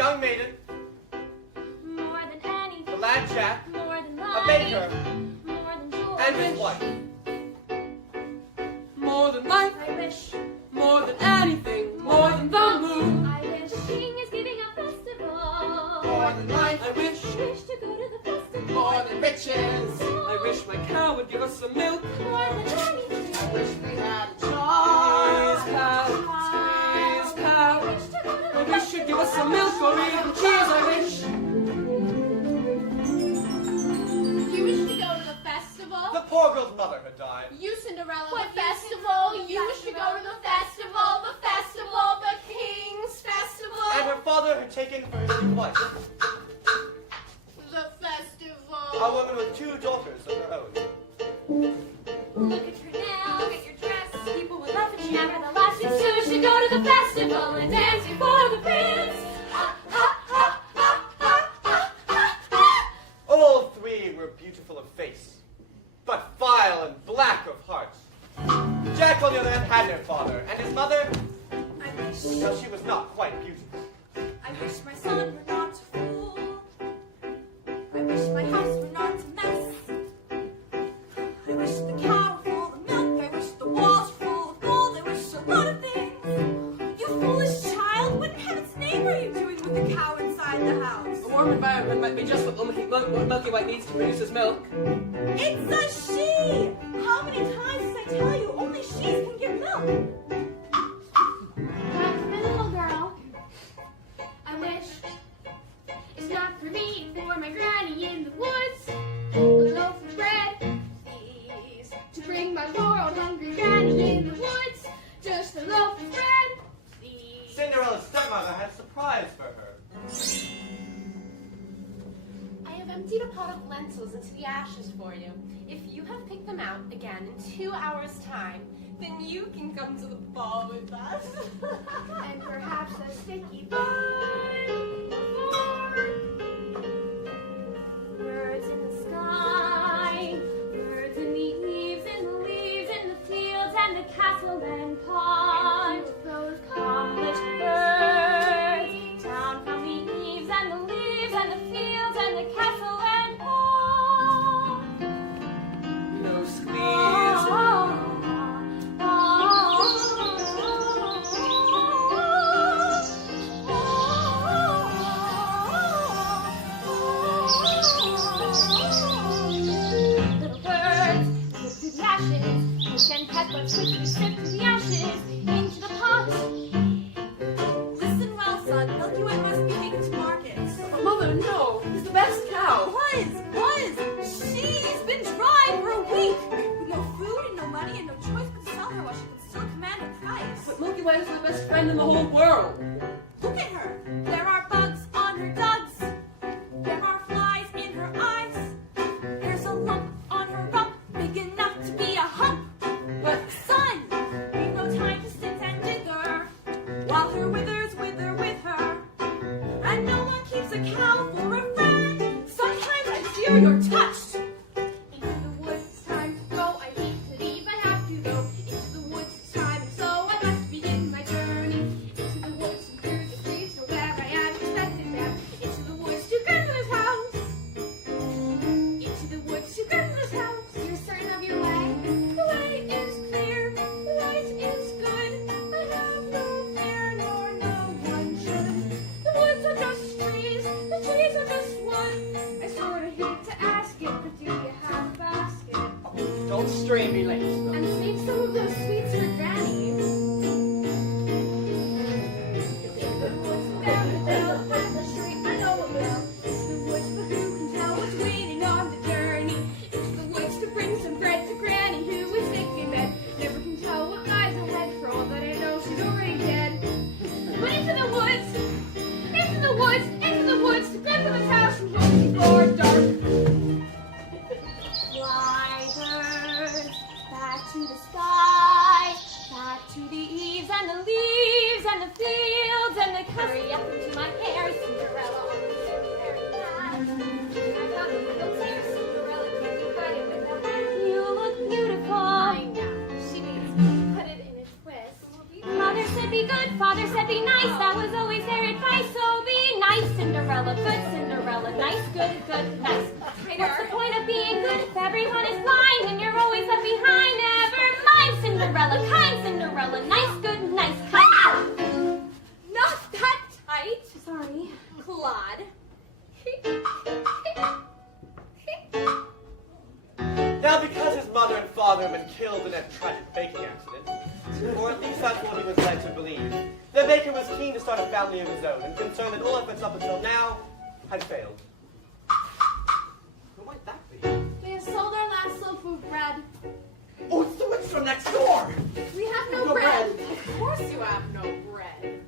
young maiden, more than anything, the lad Jack, more than a life, baker, more than joy. and his wife. More than life, I wish, more than anything, more than the moon. I wish, the king is giving a festival. More than life, I wish, I wish to go to the festival. more than riches. I wish my cow would give us some milk. More than anything, I wish we had a Please, child. cow, please, cow. I wish to go to the I wish you'd give us some milk or even cheese, I wish. You wish to go to the festival? The poor girl's mother had died. You, Cinderella, What the festival. You wish to go to the festival, the king's festival. And her father had taken for his new wife The festival. a woman with 2 daughters of her own. Look at her now, look at your dress. People would laugh at you. Nevertheless, you still wish to go to the festival and dance before the prince. Ha, ha, ha, ha, ha, ha, ha, ha. All 3 were beautiful of face, but vile and black of heart. Jack, on the other hand, had no father, and his mother, I wish, well, she was not quite beautiful. I wish my son were not a fool. I wish my house were not a mess. I wish the cow were full of milk. I wish the walls were full of gold. I wish a lot of things. You foolish child, what in heaven's name are you doing with the cow inside the house? A warm environment might be just what Milky White needs to produce his milk. It's a she! How many times did I tell you only she's can give milk? That's my little girl. I wish it's not for me, for my granny in the woods. A loaf of bread, please, to bring my poor old hungry granny in the woods. Just a loaf of bread, please. Cinderella's stepmother had a surprise for her. I have emptied a pot of lentils into the ashes for you. If you have picked them out again in 2 hours' time, then you can come to the ball with us. And perhaps a sticky bun for birds in the sky, birds in the leaves, in the fields, and the castle and pond. Those college birds down from the eaves, and the leaves, and the fields, and the castle and pond. No squeeze. Little birds, slip through the ashes. Push and peck, but quickly slip through the ashes into the pot. Listen well, son. Milky White must be taken to market. Oh, Mother, no. He's the best cow. She's been dry for a week. With no food and no money and no choice but to sell her while she can still command a price. But Milky White is the best friend in the whole world. Look at her. There are bugs on her dugs. There are flies in her eyes. There's a lump on her rump big enough to be a hump. But Son, we've no time to sit and dither while her withers wither with her. And no one keeps a cow for a friend. Sometimes I fear you're touched. Into the woods, it's time to go. I hate to leave, I have to go. Into the woods, it's time, and so I must begin my journey. Into the woods and through the streets, so where I am expected them. Into the woods to grandmother's house. Into the woods to grandmother's house. You're certain of your way? The way is clear, the light is good. I have no fear, nor no one should. The woods are just trees, the trees are just wood. I sort of hate to ask it, but do you have a basket? don't strain me, ladies. And save some of those sweets for Granny. In the woods, down the hill, and the street, I know it will. It's the woods, but who can tell what's waiting on the journey? It's the woods to bring some bread to Granny, who is sick in bed. Never can tell what lies ahead, for all that I know, she's already dead. But into the woods, into the woods, into the woods, to grandmother's house from home before dark. Fly birds, Nice, good, nice. What's the point of being good if everyone is blind and you're always left behind? Never mind, Cinderella, kind Cinderella, nice, good, nice, kind. Not that tight, Sorry. Claude. Now, because his mother and father had been killed in that tragic baking accident, or at least that's what he was led to believe, the baker was keen to start a family of his own and concerned that all efforts up until now had failed. Who might that be? We have sold our last loaf of bread. Oh, it's the witch from next door! We have no No bread. bread. Of course you have no bread.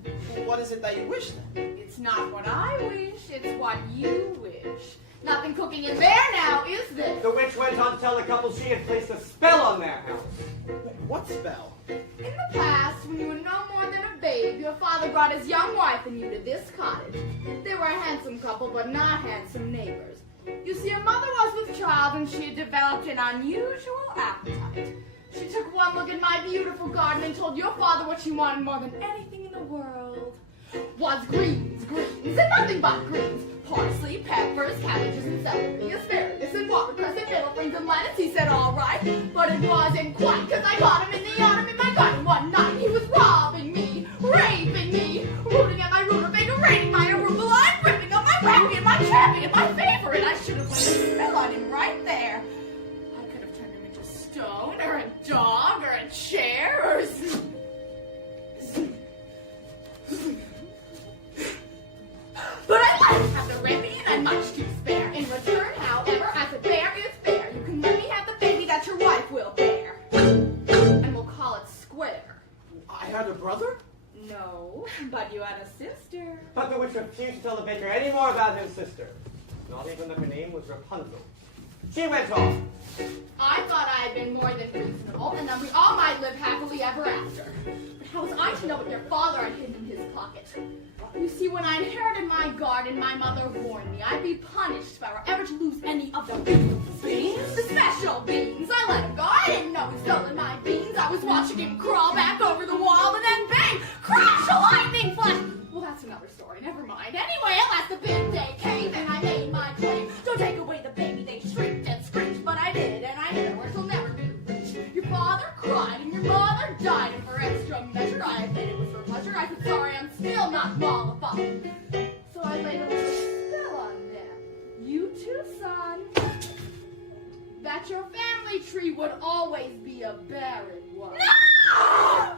What is it that you wish then? It's not what I wish, it's what you wish. Nothing cooking in there now, is there? The witch went on to tell the couple she had placed a spell on their house. What spell? In the past, when you were no more than a babe, your father brought his young wife and you to this cottage. They were a handsome couple, but not handsome neighbors. You see, your mother was with child and she had developed an unusual appetite. She took one look at my beautiful garden and told your father what she wanted more than anything in the world was greens, and nothing but greens. Parsley, peppers, cabbages, and celery, asparagus, and watercress, and middle greens, and lettuce. He said, all right, but it wasn't quite, because I caught him in the autumn in my garden one night. He was robbing me, raping me, rooting at my rutabaga, raiding my arugula, and ripping up my wagon, my champion, my favorite. I should have put a spell on him right there. I could have turned him into stone, or a dog, or a chair, or a... But I let him have the remedy and I'm much to spare. In return, however, as a bear is fair, you can let me have the baby that your wife will bear. And we'll call it square. I had a brother? No, but you had a sister. But the witch refused to tell the baker any more about his sister. Not even that her name was Rapunzel. She went off. I thought I had been more than reasonable, and that we all might live happily ever after. But how was I to know what your father had hidden in his pocket? You see, when I inherited my garden, my mother warned me I'd be punished if I were ever to lose any of the beans. Beans? The special beans. I let him go. I didn't know he'd stolen my beans. I was watching him crawl back over the wall, and then bang! Crash! A lightning flash! Well, that's another story. Never mind. Anyway, at last the big day came, and I made my claim. Don't take away the baby. They shrieked and screeched, but I did, and I hid where she'll never be reached. Your father cried, and your mother died, and for extra measure, I admit it was for pleasure. I said, sorry, I'm still not mollified. So I laid a little spell on them. You too, son. That your family tree would always be a barren one. No!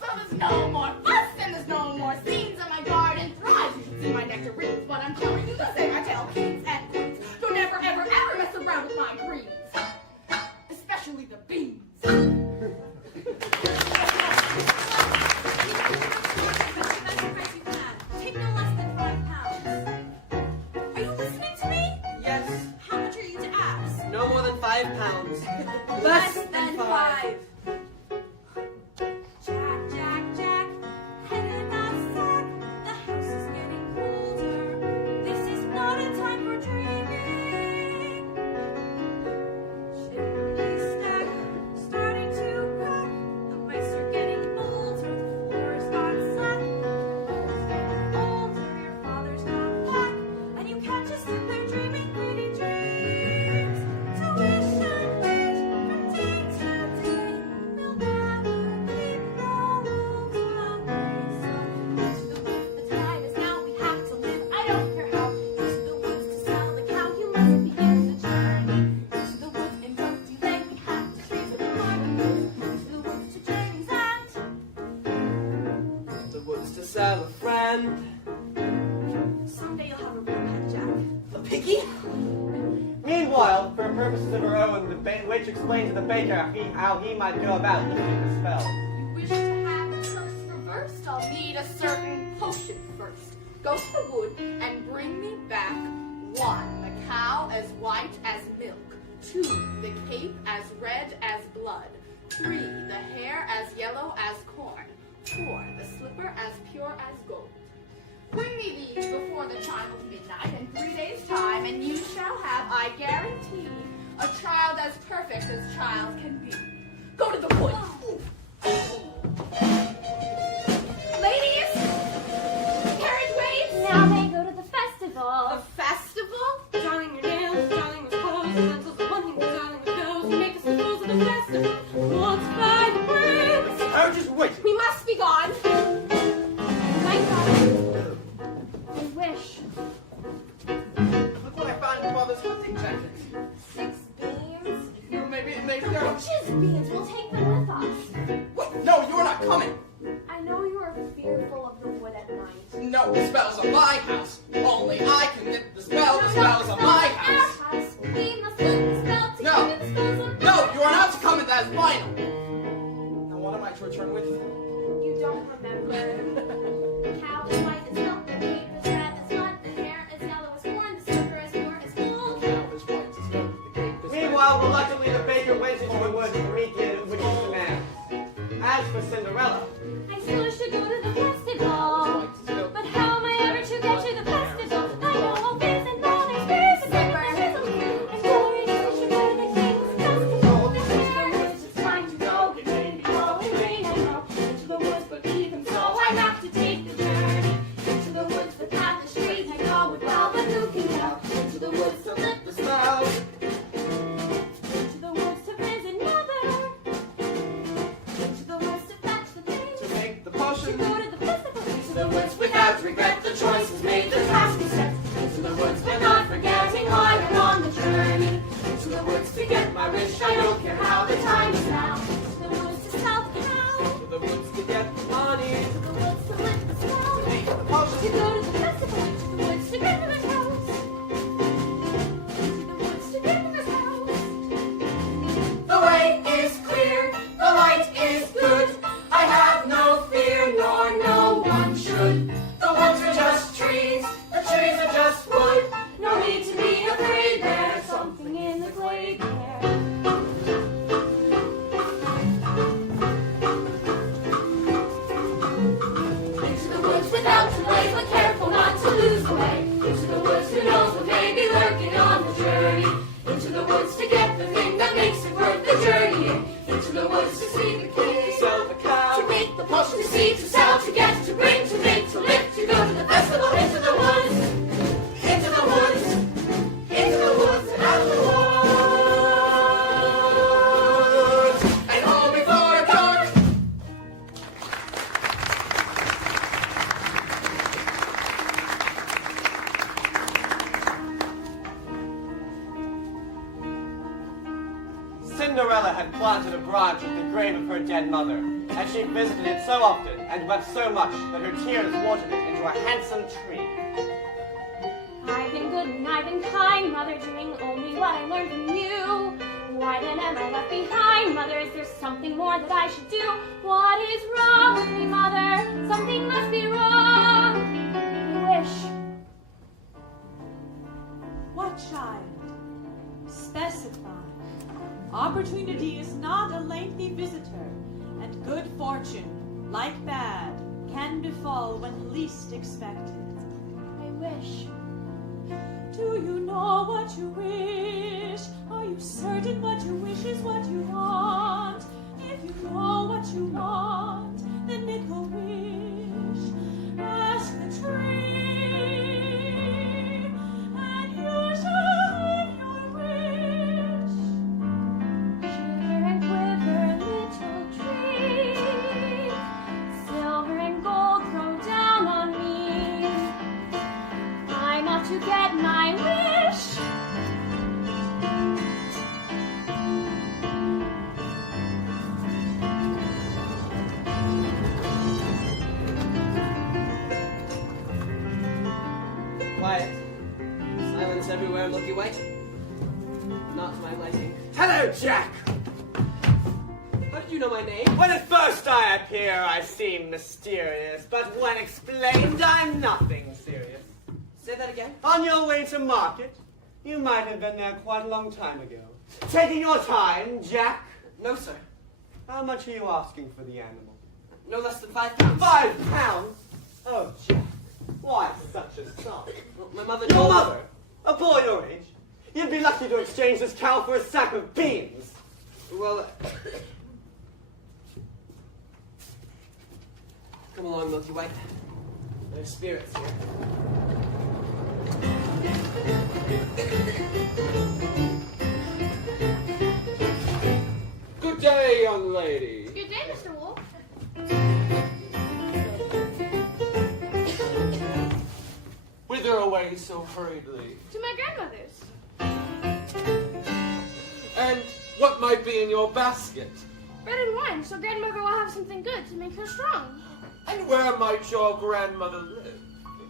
So there's no more fuss and there's no more scenes, and my garden thrives. You should see my nectarines, but I'm telling you the same. I tell kings and queens, don't ever, ever, ever mess around with my greens, especially the beans. Take no less than £5. Are you listening to me? Yes, How much are you to ask? no more than £5. Less than 5. Jack, Jack, Jack, head in a sack. The house is getting colder. This is not a time for dreaming. Chimney stack, starting to crack. The mice are getting bolder. The floor is not slack. Walls getting older. Your father's not back, and you can't just sit there dreaming pretty dreams. To wish and wait from day to day will never keep the wolves away. So into the woods, the time is now. We have to live. I don't care how. Into the woods to sell the cow. You must begin the journey. Into the woods and don't delay. We have to freeze the morning. Into the woods to Jamie's aunt. The woods to sell a friend. Someday you'll have a real pet, Jack. A piggy? Meanwhile, for purposes of her own, the witch explained to the baker how he might go about lifting the spell. You wish to have the curse reversed? I'll need a certain potion first. Go to the wood and bring me back 1, the cow as white as milk. 2, the cape as red as blood. 3, the hair as yellow as corn. 4, the slipper as pure as gold. Bring me these before the chime of midnight in 3 days' time, and you shall have, I guarantee, a child as perfect as child can be. Go to the woods. Ladies, carriage waits. Now they go to the festival. No, the spells on my house. Only I can get the spells on my house. We must learn the spell to No. get the spells on No, you are not to come in that final. Now what am I to return with? You don't remember. The cow is white as milk, the cape is red as mud, the hair is yellow as corn, the slipper is pure as gold. Now is white as milk, the cape is Meanwhile, reluctantly, the baker went into the woods to meet the witch's command. As for Cinderella, I still wish to go to the festival. But how am I ever to get to the festival? I know all this and all there's fears and different. I'm going to go to the king's festival this year. It's time to go, get ready to go, and rain I know. Into the woods, but even so, I have to take the journey. Into the woods, the path is straight, I know it well, but who can tell? Into the woods to lift the spell. To the woods to visit mother. To the woods to fetch the things. to make the To potion. go to the festival. Into the woods without regret, the choice is made, the task is set. Into the woods, but not forgetting I am on the journey. Into the woods to get my wish, I don't care how the time is now. To the woods to sell the cow. To the woods to get the money. To the woods to lift the spell. To make the To potion. go to the festival. To the woods to get to his house. To the woods to get to his house. The way is clear, the light is good. I have no fear, nor no one should. The woods are just trees, the trees are just wood. No need to be afraid, there's something in the glade there. Into the woods without delay, but careful not to lose the way. Into the woods, who knows what may be lurking on the journey. Into the woods to get the thing that makes it worth the journey. Into the woods to see the king, To sell the cow. to make the potion, to see, to sell, to get, to bring, to make, to lift, to go to the festival. Into the woods, into the woods, into the woods, and out of the woods, and home before dark. Cinderella had planted a branch at the grave of her dead mother, and she visited it so often and wept so much that her tears watered it into a handsome tree. I've been good and I've been kind, Mother, doing only what I learned from you. Why then am I left behind, Mother? Is there something more that I should do? What is wrong with me, Mother? Something must be wrong. I wish. What child? Specify. Opportunity is not a lengthy visitor, and good fortune, like bad, can befall when least expected. I wish. Do you know what you wish? Are you certain what you wish is what you want? If you know what you want, then make a wish. Ask the tree, and you shall have your wish. Shiver and quiver, little tree. Silver and gold throw down on me. I'm out to get my wish. Quiet. Silence everywhere, Milky White. Not to my liking. Hello, Jack! How did you know my name? When at first I appear, I seem mysterious, but when explained, I'm nothing serious. Say that again. On your way to market, you might have been there quite a long time ago. Taking your time, Jack. No, sir. How much are you asking for the animal? No less than £5. 5 pounds? Oh, Jack, why such a sum? Well, my mother Your told me- mother, a boy your age, you'd be lucky to exchange this cow for a sack of beans. Well, come along, Milky White. There's spirits here. Good day, young lady. Good day, Mr. Wolf. Whither away so hurriedly? To my grandmother's. And what might be in your basket? Bread and wine, so grandmother will have something good to make her strong. And where might your grandmother live?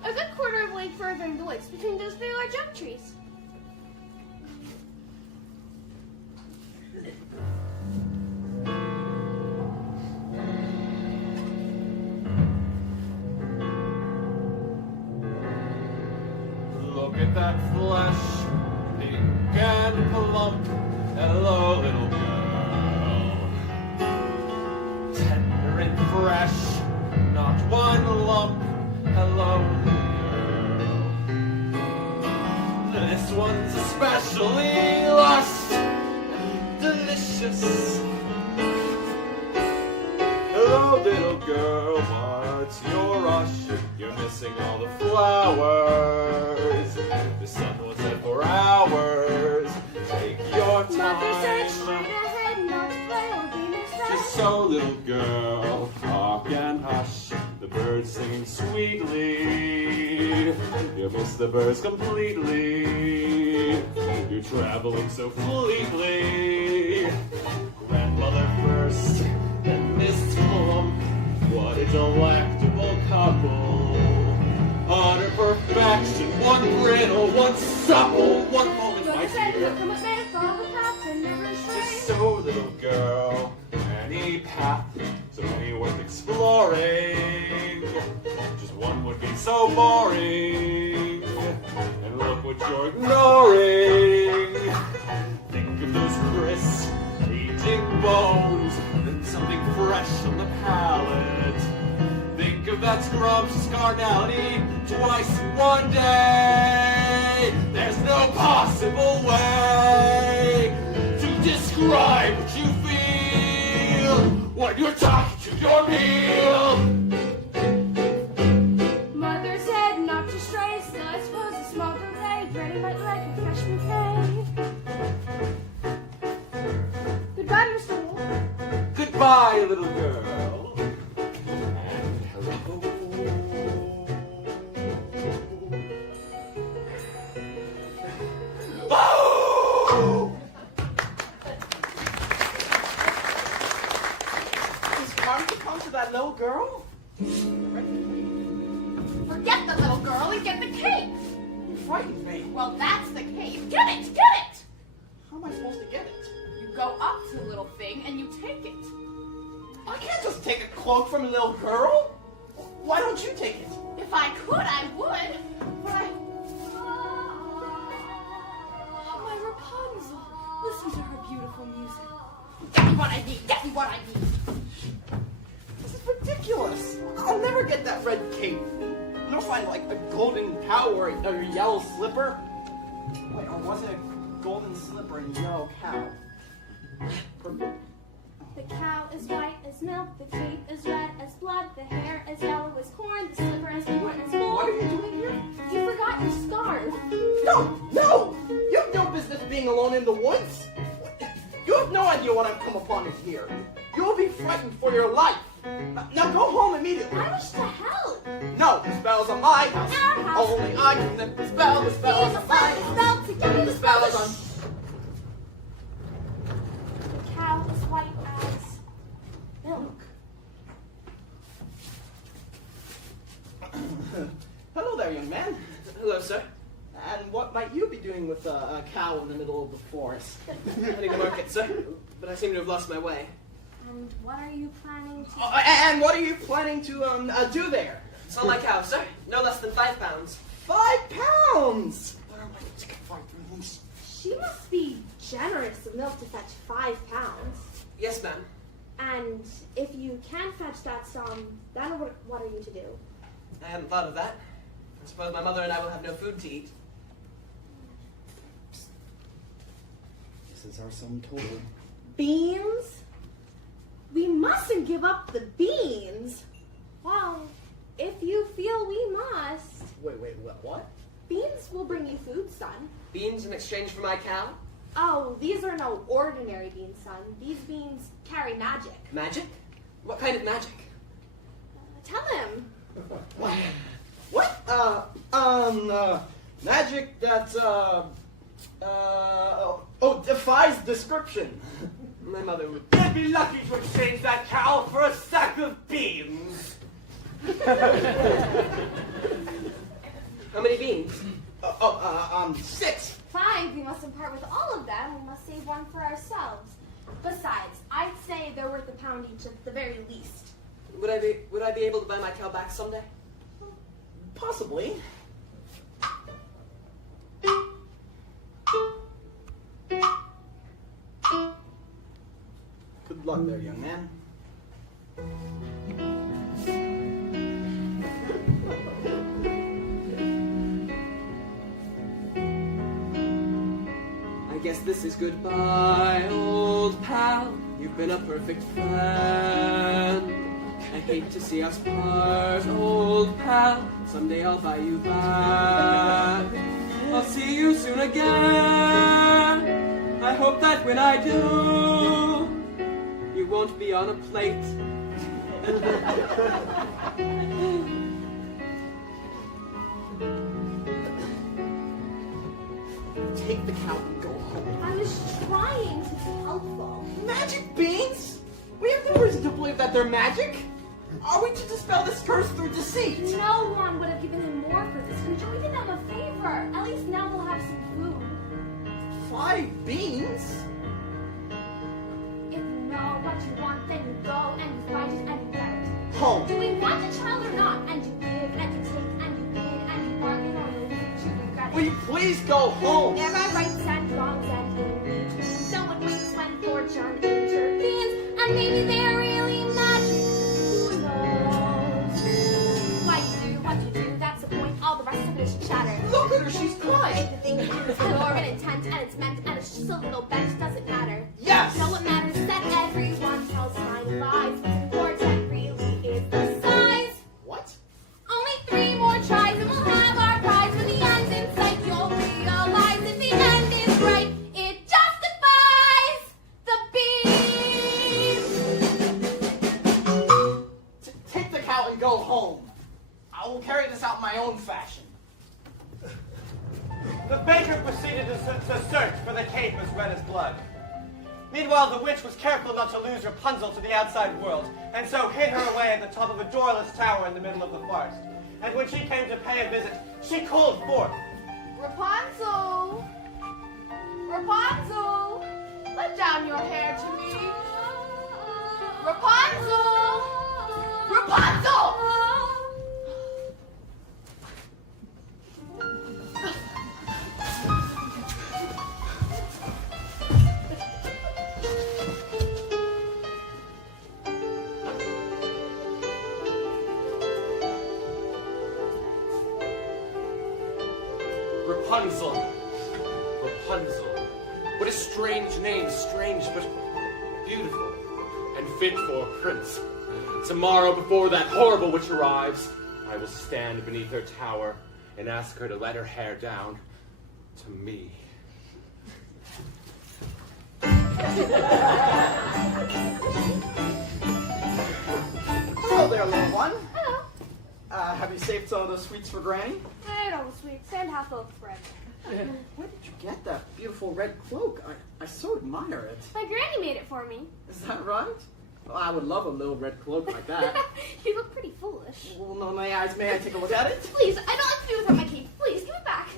A good quarter of a league further in the woods, between those three large oak trees. Look at that flesh, pink and plump. Hello, little girl. Tender and fresh, not one lump. Hello, little girl. This one's especially lush and delicious. Hello, little girl, what's your rush? You're missing all the flowers. The sun was there for hours. Take your Mother said time. straight ahead, not to play or be misled. Just so, little girl, talk and hush. The birds singing sweetly. You miss the birds completely. You're traveling so fleetly. Grandmother first, then Miss Plump. What a delectable couple. Utter perfection, one brittle, one supple, one moment, my Mother said, dear. look at man, follow the path and never stray. Just so, little girl, any path, so many worth exploring. Just one would be so boring. And look what you're ignoring. Think of those crisp, aging bones, then something fresh on the palate. Think of that scrumptious carnality twice in one day. There's no possible way to describe what you feel when you're talking to your meal. Mother said not to stray, so I suppose a small bouquet, ready but like a fresh bouquet. Goodbye, Mr. Wolf. Goodbye, little girl. And hello. Oh! Is harm to come to that little girl? Forget the little girl and get the cake. You frightened me. Well, that's the cake. Get it, get it. How am I supposed to get it? You go up to the little thing and you take it. I can't just take a cloak from a little girl. Why don't you take it? If I could, I would. But I... My Rapunzel. Listen to her beautiful music. Get me what I need. Get me what I need. This is ridiculous. I'll never get that red cape. Nor find like a golden cow or a yellow slipper. Wait, or was it a golden slipper and yellow cow? The cow is white as milk, the cape is red as blood, the hair is yellow as corn, the slipper as blue as gold. What are you doing here? You forgot your scarf. No! No! You have no business being alone in the woods. You have no idea what I've come upon in here. You will be frightened for your life. Now go home immediately. I wish to help. No, the spell's on my house. Our house. Only I can lift the spell. The spell is on my house. Spell together. The spell is on. The cow is white as milk. Hello there, young man. Hello, sir. And what might you be doing with a cow in the middle of the forest? Heading to market, sir. But I seem to have lost my way. And what are you planning to... And what are you planning to do there? Sell my cow, sir. No less than 5 pounds. 5 pounds! Where am I to get 5 pounds? She must be generous of milk to fetch 5 pounds. Yes, ma'am. And if you can fetch that sum, then what are you to do? I hadn't thought of that. I suppose my mother and I will have no food to eat. This is our sum total. Beans? We mustn't give up the beans. Well, if you feel we must. Wait, what? Beans will bring you food, son. Beans in exchange for my cow? Oh, these are no ordinary beans, son. These beans carry magic. Magic? What kind of magic? Tell him. What? Magic that, defies description. My mother would... I'd be lucky to exchange that cow for a sack of beans. How many beans? 6. Fine, we mustn't part with all of them. We must save one for ourselves. Besides, I'd say they're worth £1 each at the very least. Would I be able to buy my cow back someday? Possibly. Good luck there, young man. I guess this is goodbye, old pal. You've been a perfect friend. I hate to see us part, old pal. Someday I'll buy you back. I'll see you soon again. I hope that when I do, you won't be on a plate. Take the cow and go home. I was trying to be helpful. Magic beans? We have no reason to believe that they're magic. Are we to dispel this curse through deceit? No one would have given him more for this creature. We did them a favor. At least now we'll have some food. 5 beans? If you know what you want, then you go and you find it and you get it. Home. Do we want a child or not? And you give and you take and you bid and you bargain or you leave you regret Will it. you please go home? There are rights and wrongs and in between. Someone waits when fortune intervenes, and maybe they're really magic. Who knows? Why you do what you do, that's the point. All the rest of it is chatter. Look at her, she's crying. If the thing is pure and intent and it's meant and it's just a little bent, doesn't matter. Yes! No, what matters is that everyone tells fine lies. What's important really is the size. What? Only 3 more tries and we'll have our prize. When the end's in sight, you'll realize if the end is right, it justifies the beans. Take the cow and go home. I will carry this out in my own fashion. The baker proceeded to search for the cape as red as blood. Meanwhile, the witch was careful not to lose Rapunzel to the outside world, and so hid her away at the top of a doorless tower in the middle of the forest. And when she came to pay a visit, she called forth, Rapunzel! Rapunzel! Let down your hair to me. Rapunzel! Rapunzel! Rapunzel. Rapunzel. What a strange name, strange but beautiful and fit for a prince. Tomorrow, before that horrible witch arrives, I will stand beneath her tower and ask her to let her hair down to me. Hello there, little one. Hello. Have you saved some of those sweets for Granny? I don't sweet. Stand half loaf of bread. Where did you get that beautiful red cloak? I so admire it. My granny made it for me. Is that right? Well, I would love a little red cloak like that. You look pretty foolish. Well, no, my eyes, may I take a look at it? Please, I don't have to do without my cape. Please, give it back.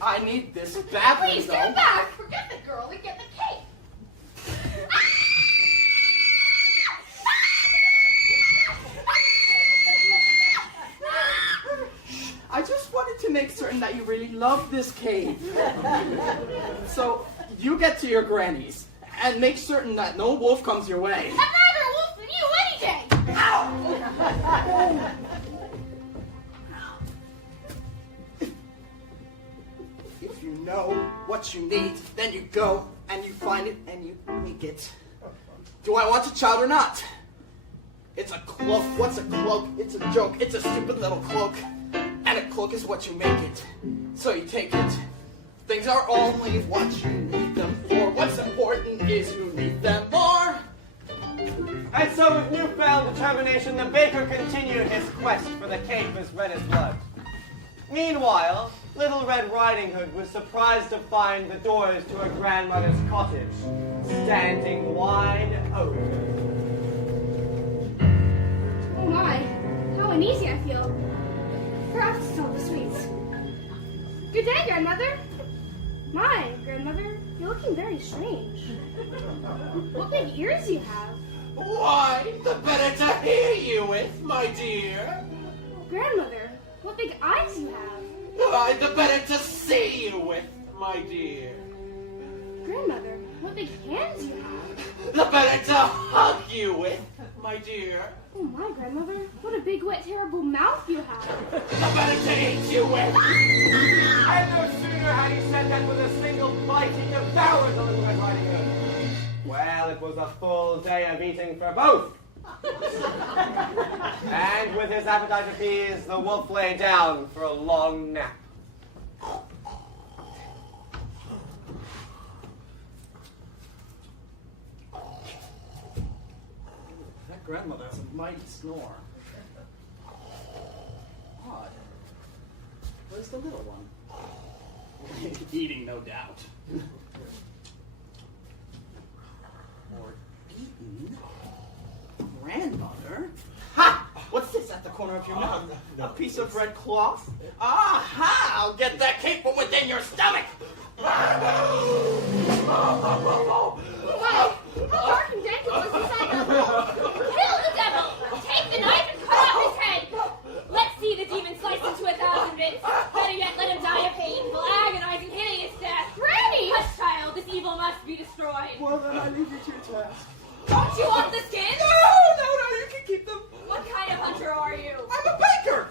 I need this badly, Please, though. give it back. Forget the girl and get the cape. I just wanted to make certain that you really love this cave. So, you get to your granny's, and make certain that no wolf comes your way. I'm rather a wolf than you any day. If you know what you need, then you go, and you find it, and you make it. Do I want a child or not? It's a cloak. What's a cloak? It's a joke. It's a stupid little cloak. And a cloak is what you make it. So you take it. Things are only what you need them for. What's important is you need them more. And so with newfound determination, the baker continued his quest for the cape as red as blood. Meanwhile, Little Red Riding Hood was surprised to find the doors to her grandmother's cottage standing wide open. Oh my, how uneasy I feel. Perhaps it's all the sweets. Good day, grandmother. My, grandmother, you're looking very strange. What big ears you have. Why, the better to hear you with, my dear. Grandmother, what big eyes you have. Why, the better to see you with, my dear. Grandmother, what big hands you have. The better to hug you with, my dear. Oh my, grandmother, what a big, wet, terrible mouth you have. The better to eat you with. And no sooner had he said that with a single bite he devoured the Little Red Riding Hood. Well, it was a full day of eating for both. And with his appetite appeased, the wolf lay down for a long nap. That grandmother has a mighty snore. Odd. Where's the little one? Eating, no doubt. Or eaten. Grandmother? Ha! What's this at the corner of your mouth? A piece of red cloth? Aha! I'll get that cape from within your stomach! Why? How dark and dank it was inside the hole. Kill the devil! Take the knife and cut off his head! Let's see the demon slice into 1,000 bits. Better yet, let him die a painful, agonizing, hideous death. Granny! Hush, child, this evil must be destroyed. Well, then I leave you to your task. Don't you want the skin? No, you can keep them. What kind of hunter are you? I'm a baker!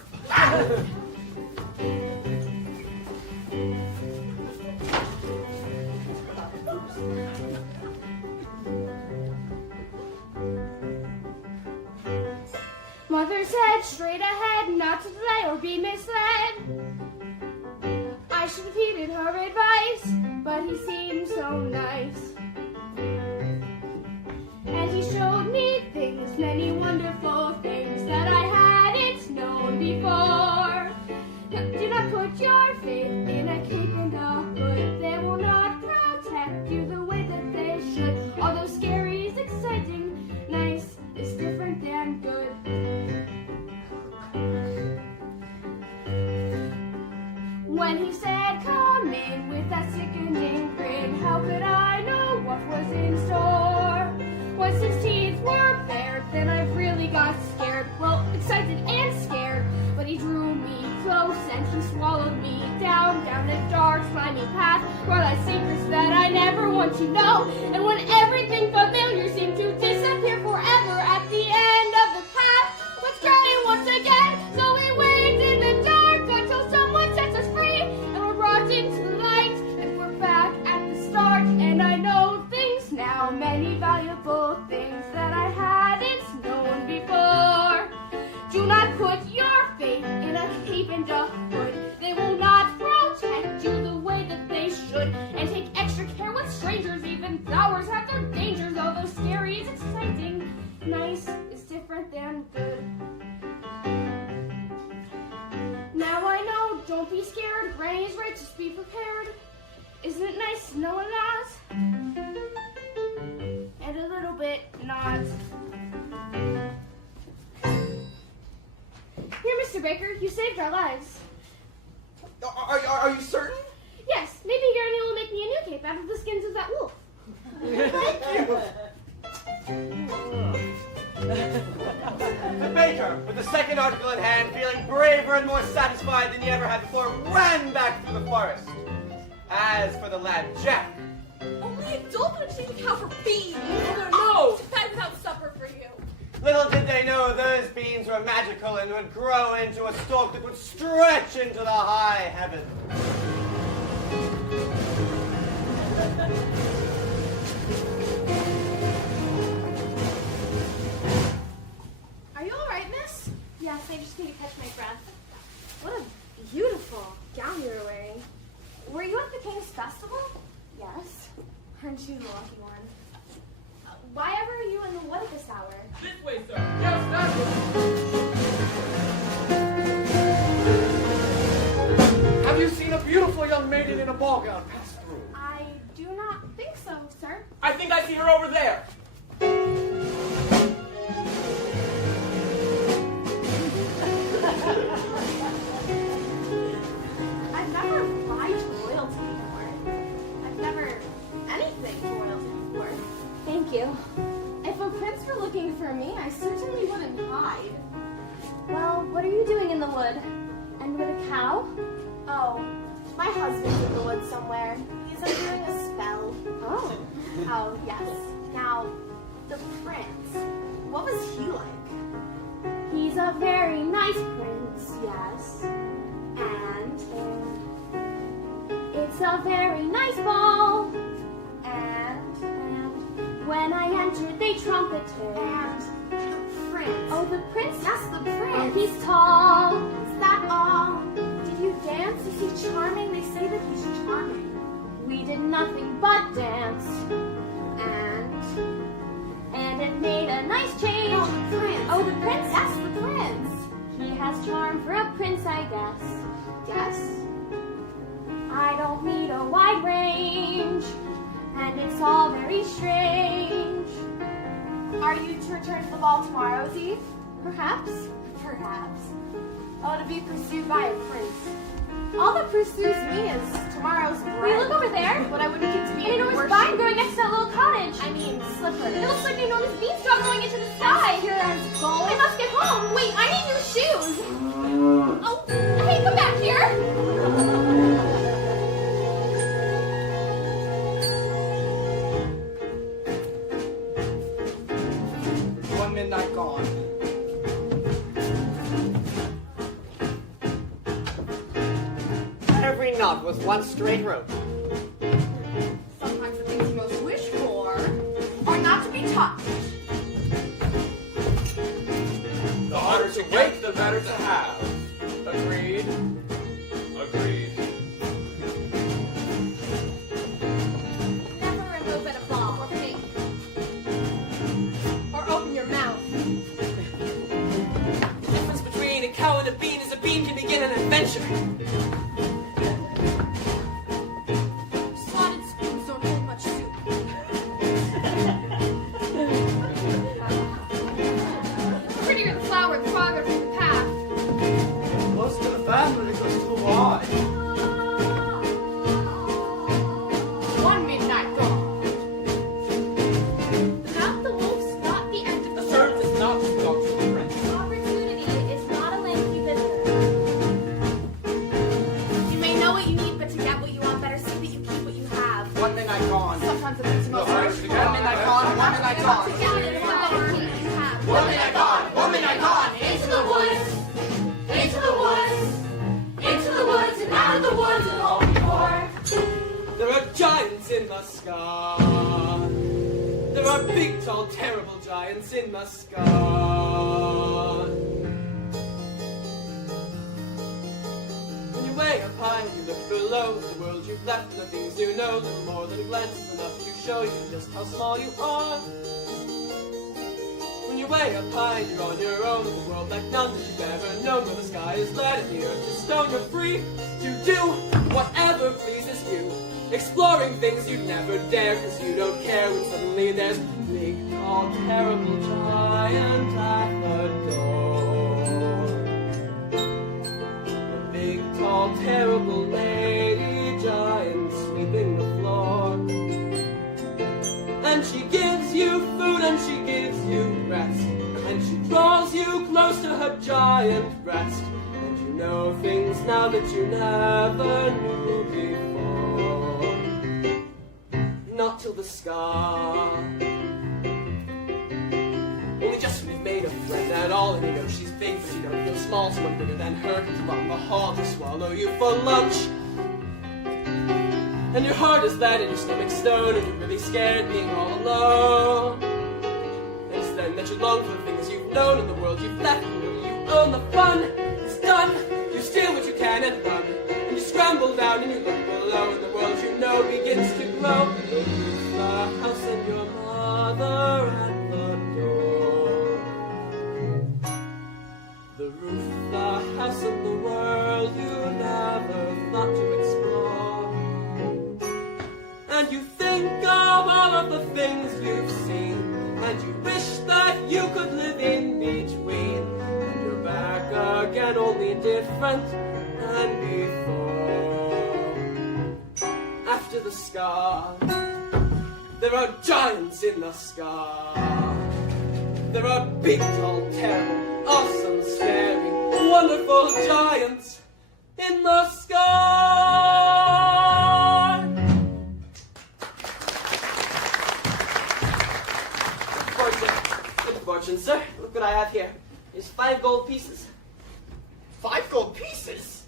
Mother said straight ahead, not to delay or be misled. I should have heeded her advice, but he seemed so nice. And he showed me things, many wonderful things that I hadn't known before. Do not put your faith in a cape and a hood. They will not protect you the way that they should. Although scary is exciting, nice is different than good. When he said, come in with that sickening grin, how could I know what was in store? Once his teeth were bared, then I really got scared. Well, excited and scared, but he drew me close and he swallowed me down a dark, slimy path where I secrets that I never want to know. And when everything familiar seemed to disappear forever at the end of the path, let's try it once again. So we wait in the dark until someone sets us free, and we're brought into the light, and we're back at the start. And I know things now, many valuable things that I hadn't known before. Do not put your faith in a cape and a hood. They will not protect you the way that they should. And take extra care with strangers, even flowers have their dangers. Although scary is exciting, nice is different than good. Now I know, don't be scared. Granny's right, just be prepared. Isn't it nice knowing that? And a little bit not. Here, Mr. Baker, you saved our lives. Are you certain? Yes, maybe Granny will make me a new cape out of the skins of that wolf. The baker, with the second article in hand, feeling braver and more satisfied than he ever had before, ran back through the forest. As for the lad Jack, Only a dolphin would change a cow for beans. no! Fed without supper for you. Little did they know those beans were magical and would grow into a stalk that would stretch into the high heavens. Are you all right, miss? Yes, I just need to catch my breath. What a beautiful gown you're wearing. Were you at the King's Festival? Yes. Aren't you the lucky one? Why ever are you in the wood at this hour? This way, sir. Yes, that way. Have you seen a beautiful young maiden in a ball gown pass through? I do not think so, sir. I think I see her over there. I've never Oh, my husband's in the woods somewhere. He's undoing a spell. Oh. Oh, yes. Now, the prince. What was he like? He's a very nice prince, Yes. and it's a very nice ball. And When I entered, they trumpeted. the prince. Oh, the prince? Yes, the Oh, prince. he's tall. Is that all? Did you dance? Is he charming? They say that he's charming. We did nothing but dance, and it made a nice change. Oh, the prince. Oh, the prince? Yes, the prince. He has charm for a prince, I guess. Yes. I don't need a wide range, and it's all very strange. Are you to return to the ball tomorrow, Eve? Perhaps. Perhaps. Oh, to be pursued by a prince. All that pursues me is Tomorrow's Hey, bread. look over there. But I wouldn't get to An be enormous worship. vine growing next to that little cottage. I mean, slippers. It looks like an enormous beanstalk going into the sky. Pure as gold. I must get home. Wait, I need new shoes. Oh, hey, come back here. One midnight gone. Every knot was one straight rope. Sometimes the things you most wish for are not to be touched. The harder to get, the better to have. Agreed? Agreed. Never remove an applause or think. Or open your mouth. The difference between a cow and a bean is a bean can begin an adventure. Slotted spoons don't hold much soup. Prettier the flower, the farther from the path. Close to the fast, but it goes too wide. One midnight gone. Not the wolf's not the end of The the servant is not to belong to the prince. Opportunity is not a lengthy visitor. You may know what you need, but to get what you want, better see that you keep what you have. One midnight gone. Sometimes the things you most wish for One midnight gone. One midnight gone. To get what you want, better keep what you have. One midnight gone. One midnight gone. Into the woods, into the woods, into the woods, and out of the woods, and home before. There are giants in the sky. There are big, tall, terrible giants in the sky. When you way up high and you look below, the world you've left and the things you know, little more than a glance is enough to show you just how small you are. When you're way up high and you're on your own in the world like none that you've ever known, where the sky is lead and the earth is stone, you're free to do whatever pleases you, exploring things you'd never dare, cause you don't care when suddenly there's big, tall, terrible giant at the door. A big, tall, terrible lady giant sweeping the floor. And she gives you food and she gives you rest, and she draws you close to her giant breast, and you know things now that you never knew before. Not till the scar. Only just when you've made a friend at all, and you know she's big, but you don't feel small. Someone bigger than her comes along the hall to swallow you for lunch. And your heart is lead and your stomach stone, and you're really scared being all alone. And it's then that you long for the things you've known in the world you've left, and you own the fun. It's done. You steal what you can and run, and you scramble down and you look below, and the world you know begins to grow. The house and your mother at the door. The roof, the house, and the world you never thought to explore. And you think of all of the things you've seen, and you wish that you could live in between. And you're back again, only different than before. After the scar, there are giants in the sky. There are big, tall, terrible, awesome, scary, wonderful giants in the sky. what I have here is 5 gold pieces. 5 gold pieces?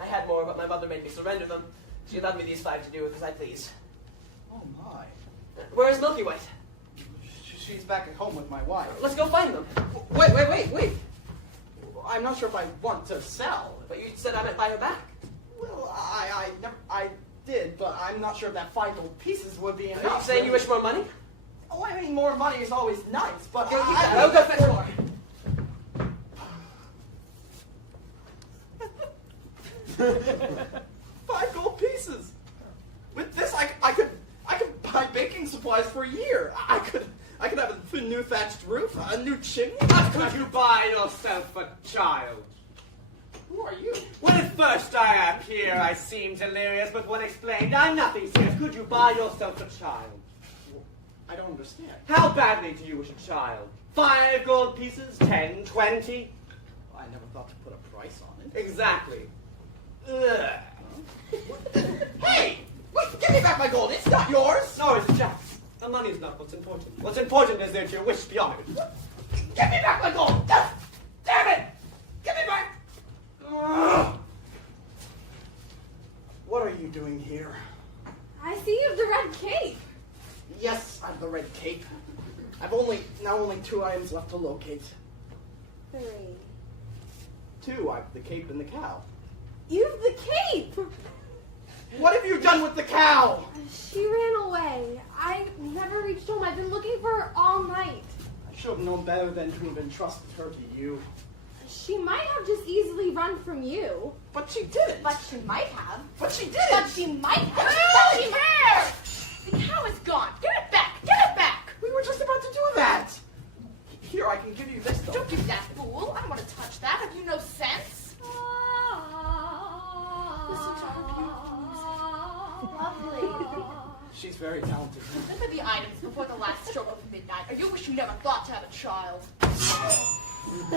I had more, but my mother made me surrender them. She allowed me these 5 to do with as I please. Oh my. Where's Milky White? She's back at home with my wife. Let's go find them. Wait. I'm not sure if I want to sell. But you said I might buy her back. Well, I did, but I'm not sure if that 5 gold pieces would be enough. Are you saying you wish more money? Oh, I mean, more money is always nice, but Okay, keep that. I'll go fetch more. 5 gold pieces. With this, I could buy baking supplies for a year. I could have a new thatched roof, a new chimney. What could you buy yourself a child? Who are you? When at first I appear, I seem delirious, but when explained, I'm nothing serious. Could you buy yourself a child? I don't understand. How badly do you wish a child? 5 gold pieces? 10, 20? I never thought to put a price on it. Exactly. Ugh. Hey! Wait, give me back my gold. It's not yours. No, it's Jack's. The money's not what's important. What's important is that you wish beyond it. Give me back my gold. Damn it! Give me back. Ugh. What are you doing here? I see you have the red cape. Yes, I have the red cape. I've only 2 items left to locate. 3. 2. I have the cape and the cow. You have the cape! What have you done with the cow? She ran away. I never reached home. I've been looking for her all night. I should have known better than to have entrusted her to you. She might have just easily run from you. But she didn't. But she might have. But she didn't. But she might have. Nobody cares! The cow is gone. Give it back. Give it back. We were just about to do that. Here, I can give you this, though. Don't give that fool. I don't want to touch that. Have you no sense? Listen to her beautiful music. Lovely. She's very talented. Remember the items before the last stroke of midnight, or you wish you never thought to have a child. I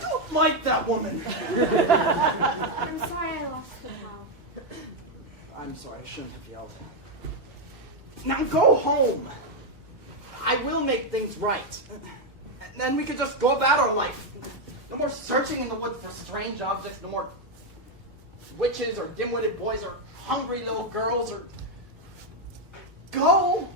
don't like that woman. I'm sorry I lost the cow. I'm sorry, I shouldn't have yelled. Now go home. I will make things right. And then we could just go about our life. No more searching in the woods for strange objects, no more witches or dim-witted boys or hungry little girls or... Go!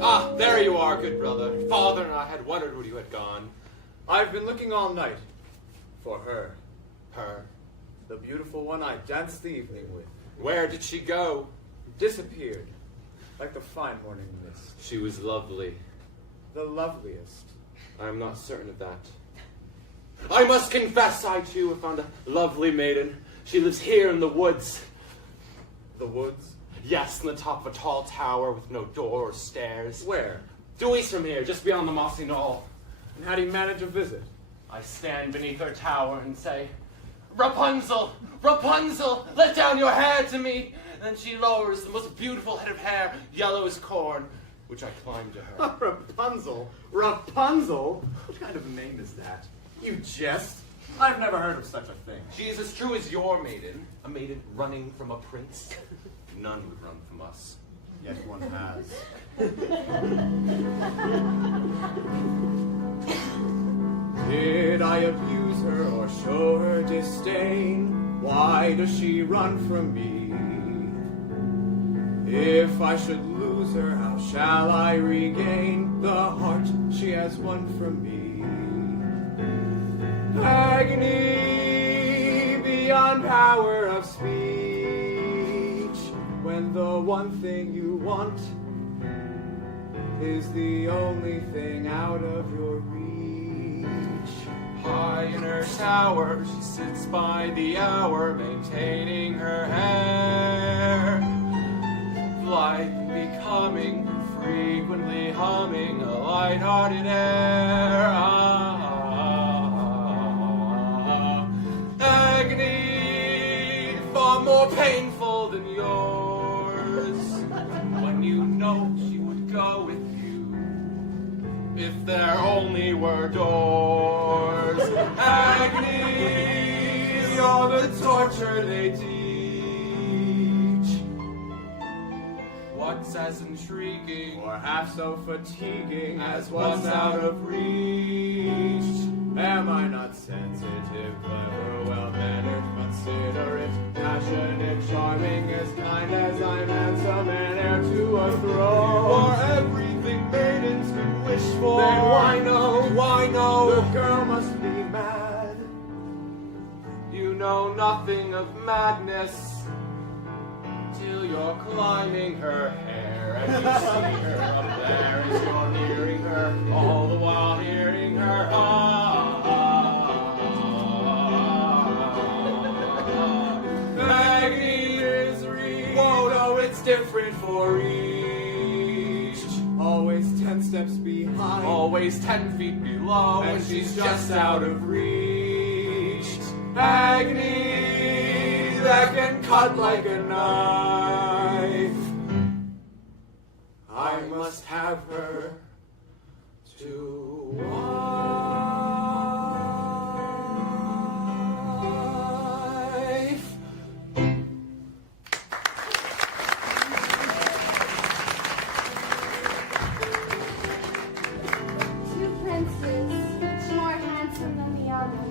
Ah, there you are, good brother. Father and I had wondered where you had gone. I've been looking all night for her. Her. The beautiful one I danced the evening with. Where did she go? Disappeared. Like the fine morning mist. She was lovely. The loveliest. I am not certain of that. I must confess I too have found a lovely maiden. She lives here in the woods. The woods? Yes, in the top of a tall tower with no door or stairs. Where? Due east from here, just beyond the mossy knoll. And how do you manage a visit? I stand beneath her tower and say, Rapunzel, Rapunzel, let down your hair to me. Then she lowers the most beautiful head of hair, yellow as corn, which I climb to her. Rapunzel? Rapunzel? What kind of a name is that? You jest? I've never heard of such a thing. She is as true as your maiden, a maiden running from a prince. None would run from us. Yet one has. Did I abuse her or show her disdain? Why does she run from me? If I should lose her, how shall I regain the heart she has won from me? Agony beyond power of speech, when the one thing you want is the only thing out of your reach. High in her tower, she sits by the hour, maintaining her hair. Blithely coming, frequently humming a light-hearted air. Agony far more painful than yours, when you know she would go with you if there only were doors. Agony, all the torture they teach. what's as intriguing Or half so fatiguing as what's out of reach. Am I not sensitive, clever, well-mannered, considerate, passionate, charming, as kind as I'm handsome, and heir to a throne? Or everything maidens could wish for. Then why no? The The girl must be mad. You know nothing of madness till you're climbing her hair and you see her up there as you're nearing her, all the while hearing her agony is real. Whoa, no, it's different for each. Always 10 steps behind. Always 10 feet below, And she's just out of reach. Agony that can cut like a knife. I must have her to wife. Two princes, each more handsome than the other.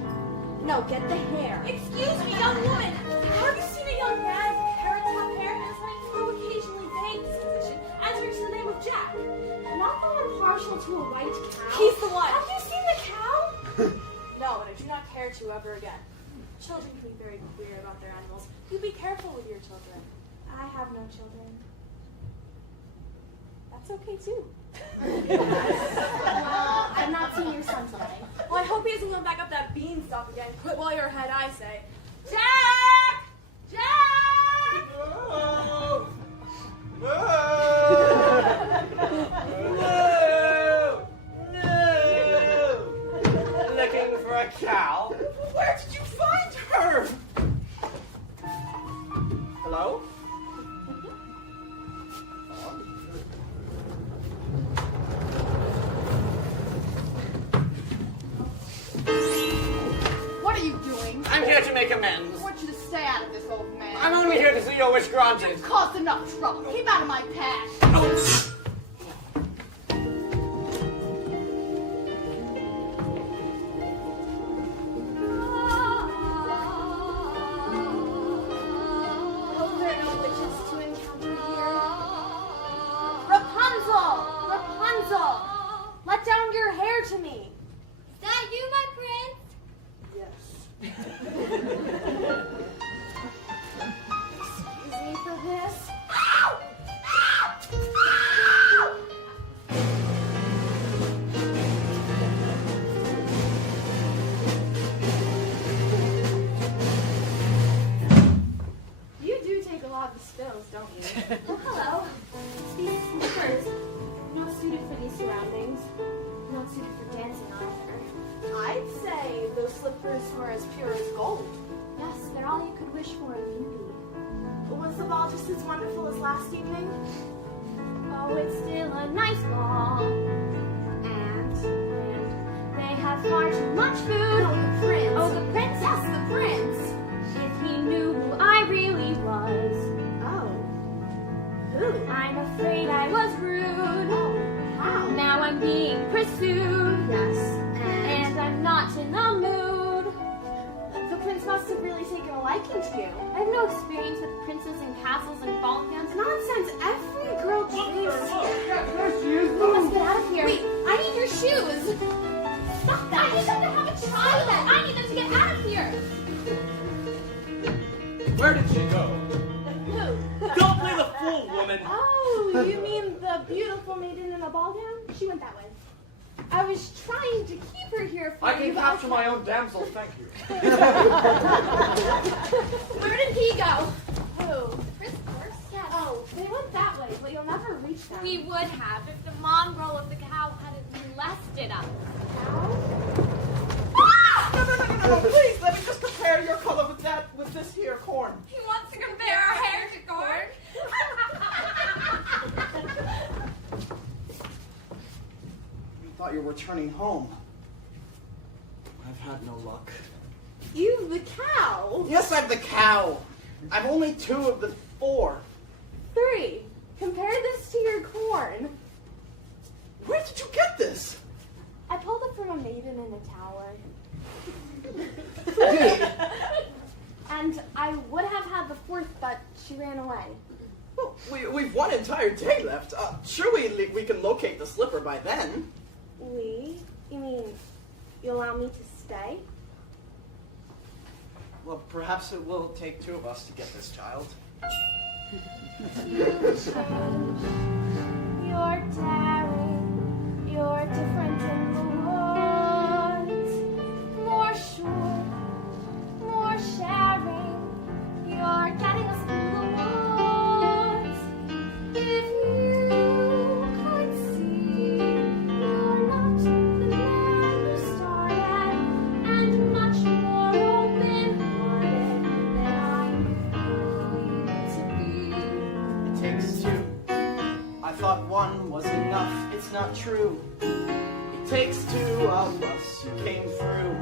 No, get the hair. Excuse me, young woman. Have you seen a young man with carrot-top hair and something who occasionally vague disposition answering to the name of Jack? Not the one partial to a white cow. He's the one. Have you seen the cow? No, and I do not care to ever again. Children can be very queer about their animals. You be careful with your children. I have no children. That's okay too. Well, I've not seen your son today. Well, I hope he doesn't come back up that beanstalk again. Quit while you're ahead, I say. Jack! Jack! Looking for a cow? Where did you find her? Hello? What are you doing? I'm here to make amends. I want you to stay out of this, old man. I'm only here to see your wish granted. You've caused enough trouble. Keep out of my path. Hope there are no witches to encounter here. Rapunzel! Rapunzel! Let down your hair to me. Is that you, my prince? Excuse me for this. You do take a lot of spills, don't you? Oh, hello. These slippers, not suited for these surroundings. Not suited for dancing either. I'd say those slippers were as pure as gold. Yes, they're all you could wish for in beauty. Was the ball just as wonderful as last evening? Oh, it's still a nice ball. And they have far too much food. No, the prince. Oh, the prince? Yes, the prince. If he knew who I really was. Oh. Who? I'm afraid I was rude. Oh, how? Now I'm being pursued. Yes. And I'm not in the mood. The prince must have really taken a liking to you. I have no experience with princes and castles and ball gowns. Nonsense. Every girl dreams. There she is. We must get out of here. Wait, I need your shoes. Stop that. I need them to have a child. I need them to get out of here. Where did she go? Who? Don't play the fool, woman. Oh, you mean the beautiful maiden in a ball gown? She went that way. I was trying to keep her here for I you. can capture my own damsels, thank you. Where did he go? Who? Prince, of course. Yes. Oh, they went that way, but you'll never reach them. We would have if the mongrel of the cow hadn't molested us. No, please, let me just compare your color with this here corn. He wants to compare our hair to corn. You thought you were returning home. I've had no luck. You, the cow. Yes, I'm the cow. I'm only 2 of the 4. 3. Compare this to your corn. Where did you get this? I pulled it from a maiden in a tower. Wait. And I would have had the fourth, but she ran away. Well, we've one entire day left. Surely we can locate the slipper by then. We? You mean you allow me to stay? Well, perhaps it will take two of us to get this child. You've changed. You're daring. You're different in the woods. More sure. More sharing. You're getting us through the woods. If you could see, you're not the man who started, and much more open-hearted than I need to be. It takes two. I thought one was enough. It's not true. It takes two of us who came through.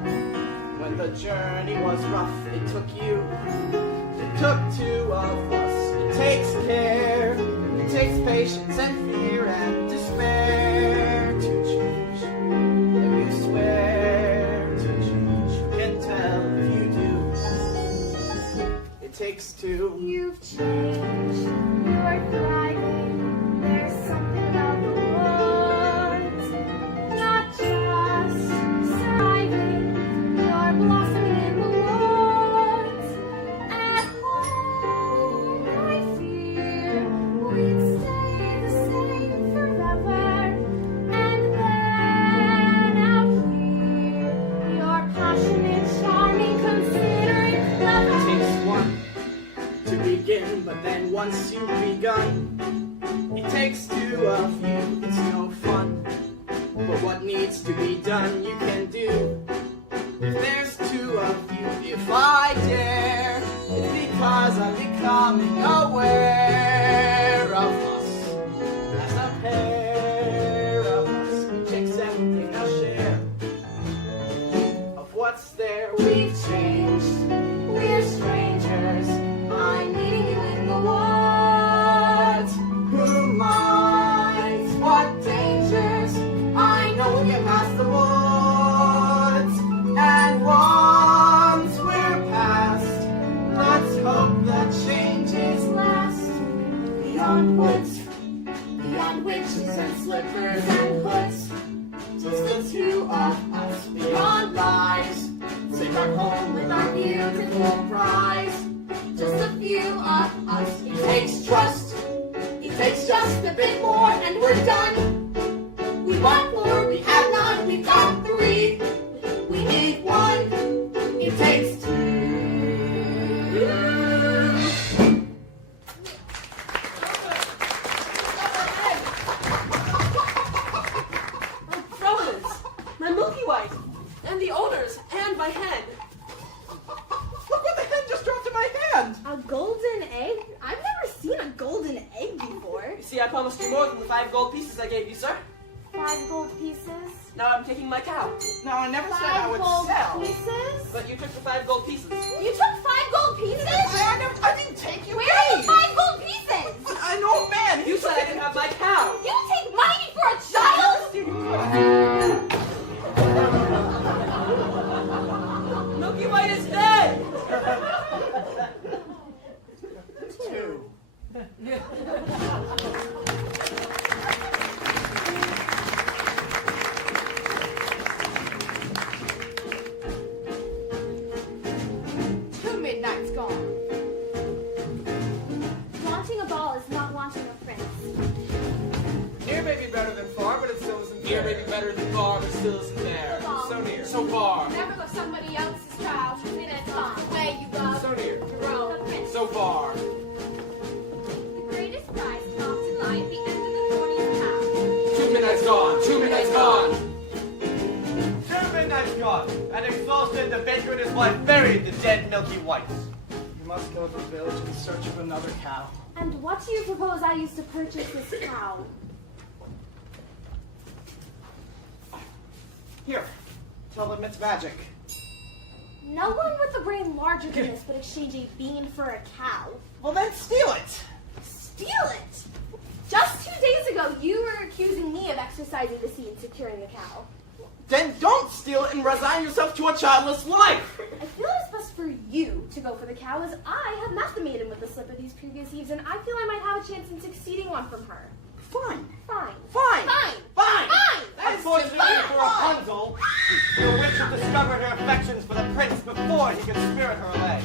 When the journey was rough, it took you. It took two of us. It takes care. It takes patience and fear and despair to change. If you swear to change, you can tell if you do. It takes two. You've changed. You're thriving. There's something about the woods. Not just surviving. You're blossoming in the woods. At home, I fear we'd stay the same forever. And then out here, you're passionate, charming, considerate, clever. It takes one to begin, but then once you've begun, it takes two of you. It's no fun, but what needs to be done, you can do. If there's two of you, if I dare, it's because I'm becoming aware of us as a pair of us, each accepting a share of what's there. We've changed. We're strangers. I'm meeting you in the woods. Who minds what dangers? I know we'll get past the woods. And once we're past, let's hope the changes last. Beyond woods, beyond witches and slippers and hoods. Just the two of us beyond lies. Take our home with our beautiful prize. Just a few of us. It takes trust. It takes just a bit more and we're done. We want more, we have none, we've got three. We need one. It takes two. Providence, my Milky White, and the owners, and my hen. Look what the hen just dropped in my hand. A golden egg? I've never seen a golden egg before. You see, I promised you more than the 5 gold pieces I gave you, sir. 5 gold pieces? Now I'm taking my cow. No, I never said I 5 would gold sell. pieces? But you took the 5 gold pieces. You took 5 gold pieces? I didn't take you. Where are the 5 gold pieces? I know, man. You said I didn't have my cow. You take money for a child? Milky White is dead. Two. Two midnights gone. Wanting a ball is not wanting a prince. Near may be better than far, but it still isn't Here there. may be better than far, but still isn't there. So near. So far. Never look somebody else's child. 2 minutes on the way you love. So near. Grow. So far. The greatest prize can often lie at the end of the thorniest path. 2 minutes gone. 2 minutes gone. 2 midnights gone, and exhausted, the baker and his wife buried the dead Milky Whites. You must go to the village in search of another cow. And what do you propose I use to purchase this cow? Here, tell them it's magic. No one with a brain larger than this would exchange a bean for a cow. Well, then steal it. Steal it? Just 2 days ago, you were accusing me of exercising the sea and securing the cow. Then don't steal it and resign yourself to a childless life. I feel it's best for you to go for the cow, as I have met the maiden with the slipper these previous eves, and I feel I might have a chance in succeeding one from her. Fine. Fine. Fine. Fine. Fine. Fine. Unfortunately for Rapunzel, the witch had discovered her affections for the prince before he could spirit her away.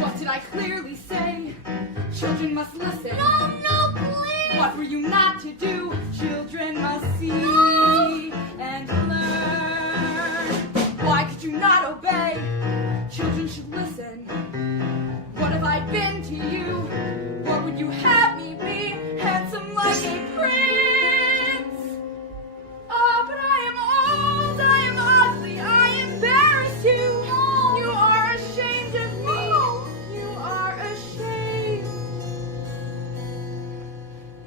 What did I clearly say? Children must listen. No, please! What were you not to do? Children must see and learn. Why could you not obey? Children should listen. What have I been to you? What would you have me be? Handsome like a prince. Oh, but I am old, I am ugly, I embarrass you. You are ashamed of me. You are ashamed.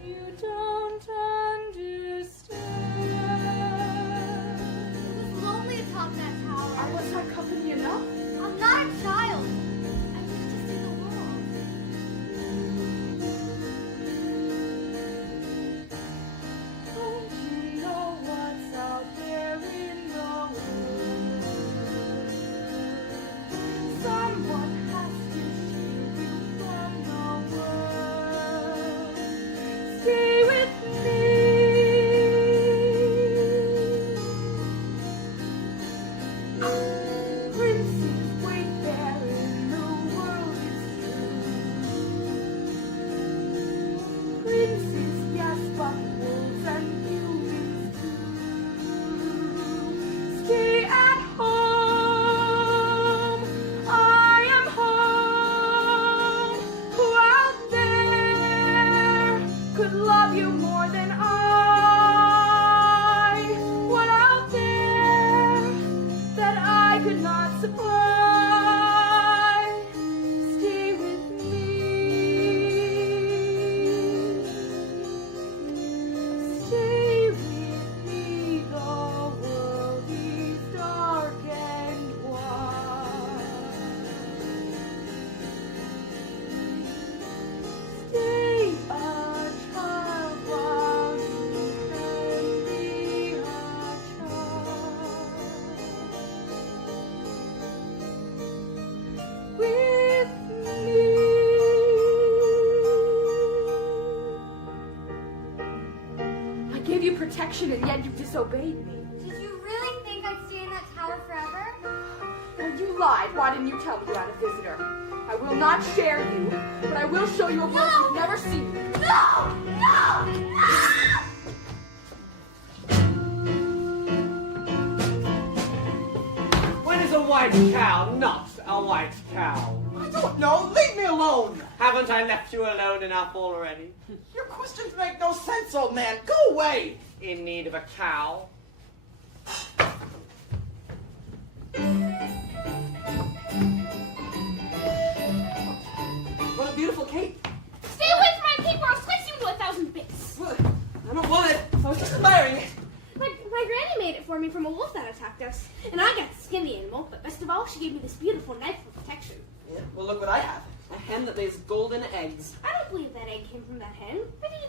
You don't understand. It was lonely atop that tower. Was I company enough? I'm not a child. I used to see the world. Don't you know what's out there in the world? Someone has to shield you from the world. Stay with me. Princes wait there in the world is true. Princes, yes, but wolves and humans too. Stay at home. I am home. Who out there could love you more than I? What out there that I could not supply? Stay with me. Stay with me. The world is dark and wide. Stay a child while you can be a child. With me. I gave you protection and yet you disobeyed me. Did you really think I'd stay in that tower forever? Well, you lied. Why didn't you tell me you had a visitor? I will not share you, but I will show you a world you've never seen. No! No! No! When is a white cow not a white cow? I don't know. Leave me alone. Haven't I left you alone enough already? Your questions make no sense, old man. Go away. In need of a cow? What a beautiful cape. Stay away from my cape or I'll slice you into 1,000 bits. I don't want it. I was just admiring it. My granny made it for me from a wolf that attacked us. And I got to skin the animal, but best of all, she gave me this beautiful knife for protection. Yeah, well, look what I have. A hen that lays golden eggs. I don't believe that egg came from that hen. Where did you